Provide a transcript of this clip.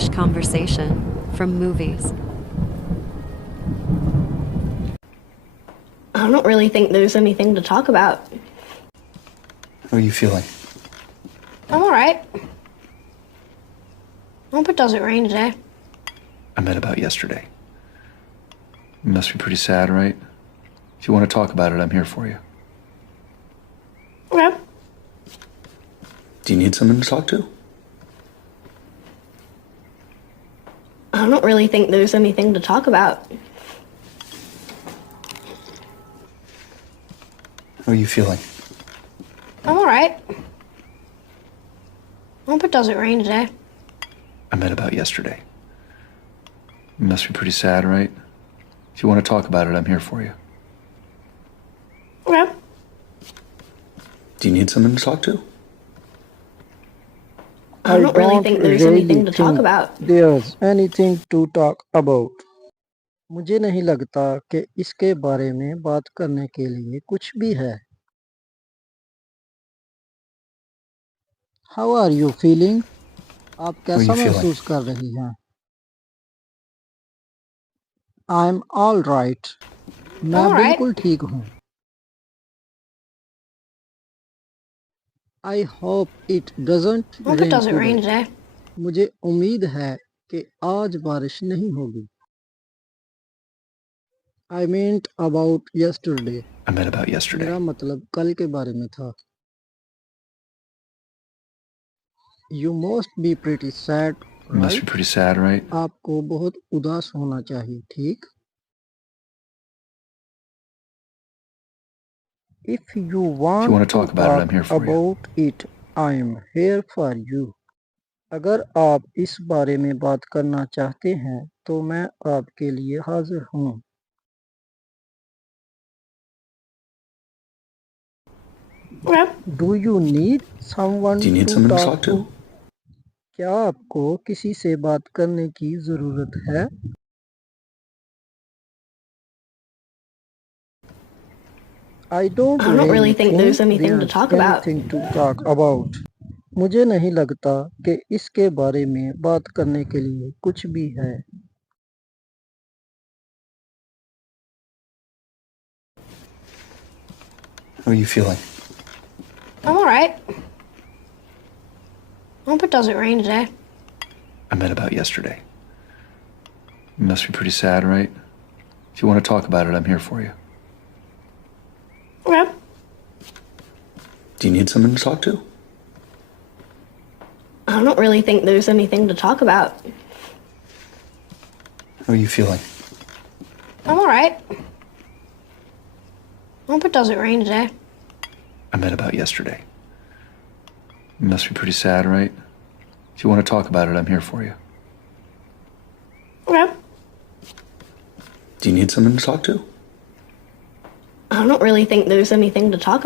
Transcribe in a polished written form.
English conversation from movies. I don't really think there's anything to talk about. How are you feeling? I'm alright. Hope it doesn't rain today. I meant about yesterday. You must be pretty sad, right? If you want to talk about it, I'm here for you. Okay. Do you need someone to talk to? I don't really think there's anything to talk about. How are you feeling? I'm alright. Hope it doesn't rain today. I meant about yesterday. You must be pretty sad, right? If you want to talk about it, I'm here for you. Okay. Do you need someone to talk to? I don't really think there's anything to talk about. There's anything to talk about. मुझे नहीं लगता कि इसके बारे में बात करने के लिए कुछ भी है. How are you feeling? आप कैसा महसूस कर रही हैं? I'm all right. मैं बिल्कुल ठीक हूँ. I hope it doesn't Hope it doesn't rain rain today. today. मुझे उम्मीद है कि आज बारिश नहीं होगी. I meant about yesterday. I meant about yesterday. मेरा मतलब कल के बारे में था. You must be pretty sad, You must be right? pretty sad, right? आपको बहुत उदास होना चाहिए, ठीक? If you want to talk about it, I'm here for you. about it, I'm here for you. अगर आप इस बारे में बात करना चाहते हैं, तो मैं आपके लिए हाजिर हूँ. Okay. Do you need someone Do you need to someone to talk talk to? क्या आपको किसी से बात करने की जरूरत है? I don't really think there's anything to there's talk about. anything to talk about. मुझे नहीं लगता कि इसके बारे में बात करने के लिए कुछ भी है. How are you feeling? I'm alright. Hope it doesn't rain today. I meant about yesterday. You must be pretty sad, right? If you want to talk about it, I'm here for you. Okay. Do you need someone to talk to? I don't really think there's anything to talk about. How are you feeling? I'm alright. Hope it doesn't rain today. I meant about yesterday. You must be pretty sad, right? If you want to talk about it, I'm here for you. Okay. Do you need someone to talk to? I don't really think there's anything to talk about.